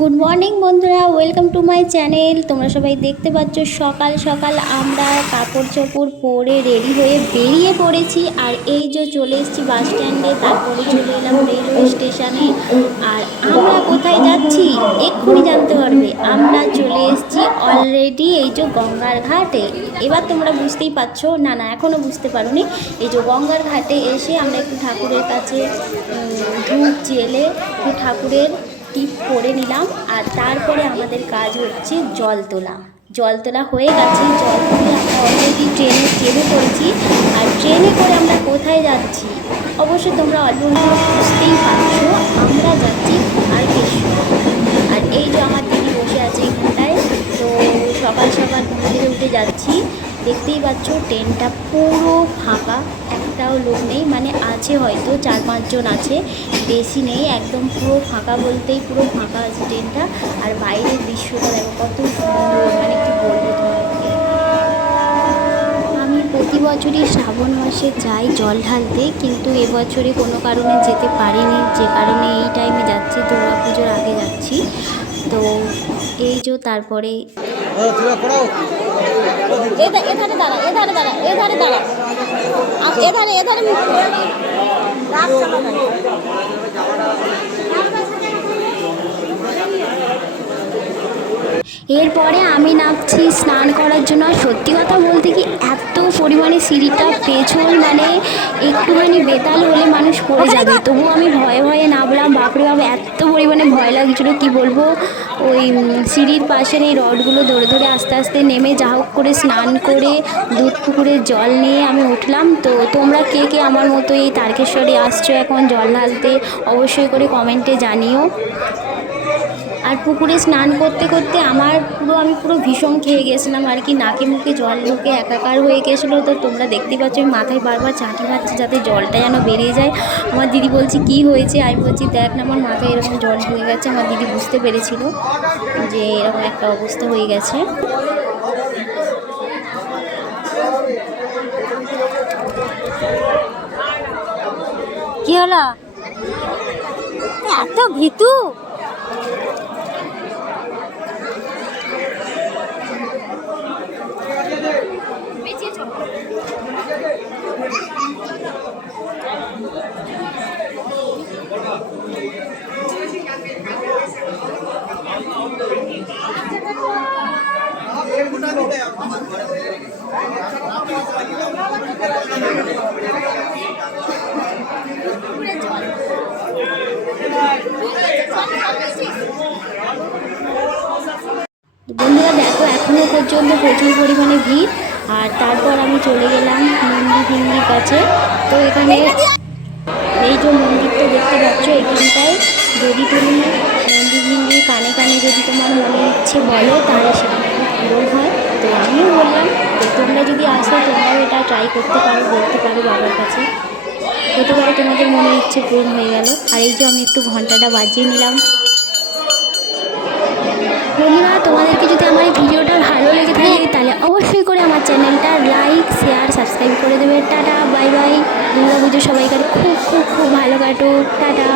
Good morning বন্ধুরা, welcome to my channel. তোমরা সবাই দেখতে পাচ্ছ সকাল সকাল আমরা কাপড় চোপড় পরে রেডি হয়ে বেরিয়ে পড়েছি। আর এই যে চলে এসেছি বাস স্ট্যান্ডে, তারপরে চলে এলাম রেলওয়ে স্টেশনে। আর আমরা কোথায় যাচ্ছি এক্ষুনি জানতে পারবে। আমরা চলে এসেছি অলরেডি এই যে গঙ্গার ঘাটে। এবার তোমরা বুঝতেই পারছো, না এখনও বুঝতে পারোনি। এই যে গঙ্গার ঘাটে এসে আমরা একটু ঠাকুরের কাছে ধূপ জেলে একটু ঠাকুরের টিপ করে নিলাম। আর তারপরে আমাদের কাজ হচ্ছে জল তোলা হয়ে গেছে। জল তুলে আমরা অলরেডি ট্রেনে চেপে পড়েছি। আর ট্রেনে করে আমরা কোথায় যাচ্ছি অবশ্যই তোমরা অল্প বুঝতেই পারছো। আমরা যাচ্ছি তারকেশ্বর। আর এই যে আমার দিদি বসে আছে এখানটায়। তো সকাল সকাল ঘুম থেকে উঠে যাচ্ছি। দেখতেই পাচ্ছ ট্রেনটা পুরো ফাঁকা, একটাও লোক নেই। মানে আছে হয়তো 4-5 জন আছে, বেশি নেই। একদম পুরো ফাঁকা বলতেই পুরো ফাঁকা আছে ট্রেনটা। আর বাইরের দৃশ্যটা দেখো কত সুন্দর, মানে কি বলবো তোমাকে। আমি প্রতি বছরই শ্রাবণ মাসে যাই জল ঢালতে, কিন্তু এবছরে কোনো কারণে যেতে পারিনি। যে কারণে এই টাইমে যাচ্ছি, দুর্গা পুজোর আগে যাচ্ছি। তো এই যে তারপরে এধারে দাঁড়া, এধারে দাঁড়া, এধারে দাঁড়া, এধারে এধারে এরপরে আমি নামছি স্নান করার জন্য। সত্যি কথা বলতে কি, এত পরিমাণে সিঁড়িটা পেছন, মানে একটুখানি বেতাল হলে মানুষ পড়ে যাবে। তবুও আমি ভয়ে ভয়ে নামলাম। বাপরে বাপ, এত পরিমাণে ভয় লাগছিলো কি বলবো। ওই সিঁড়ির পাশের এই রডগুলো ধরে ধরে আস্তে আস্তে নেমে যা হোক করে স্নান করে দুধ পুকুরের জল নিয়ে আমি উঠলাম। তো তোমরা কে কে আমার মতো এই তারকেশ্বরে আসছো এখন জল ঢালতে, অবশ্যই করে কমেন্টে জানিও। আর পুকুরে স্নান করতে করতে আমি পুরো ভীষণ খেয়ে গেছিলাম আর কি। নাকে মুখে জল ঢুকে একাকার হয়ে গেছিলো। তো তোমরা দেখতে পাচ্ছ আমি মাথায় বারবার চাঁটি মারছি যাতে জলটা যেন বেরিয়ে যায়। আমার দিদি বলছি কি হয়েছে, আমি বলছি দেখ না আমার মাথায় এরকম জল ঢুকে গেছে। আমার দিদি বুঝতে পেরেছিল যে এরকম একটা অবস্থা হয়ে গেছে। কি হলো, এত ভীতু? বন্ধুরা দেখো, এখনও পর্যন্ত প্রচুর পরিমাণে ভিড়। আর তারপর আমি চলে গেলাম মন্দির কাছে। তো এখানে এই যে মন্দিরটা দেখতে পাচ্ছ, এখানটায় যদি তুমি মন্দির কানে কানে যদি তোমার মনে ইচ্ছে বলো, তাহলে সেটা পূরণ হয়। তো আমিও বললাম, তো তোমরা যদি আসো তোমরাও এটা ট্রাই করতে পারো, বলতে পারো বাবার কাছে, হতে পারে তোমাদের মনে ইচ্ছে পূরণ হয়ে গেল। আর এই যে আমি একটু ঘন্টাটা বাজিয়ে নিলাম। বন্ধুরা, তোমাদেরকে যদি আমার এই ভিডিওটা ভালো লেগে থাকে তাহলে অবশ্যই করে আমার চ্যানেলটা লাইক, শেয়ার, সাবস্ক্রাইব করে দেবে। Tata, bye bye. দুর্গা পুজো সবাইকার খুব খুব খুব ভালো কাটুক। টাটা।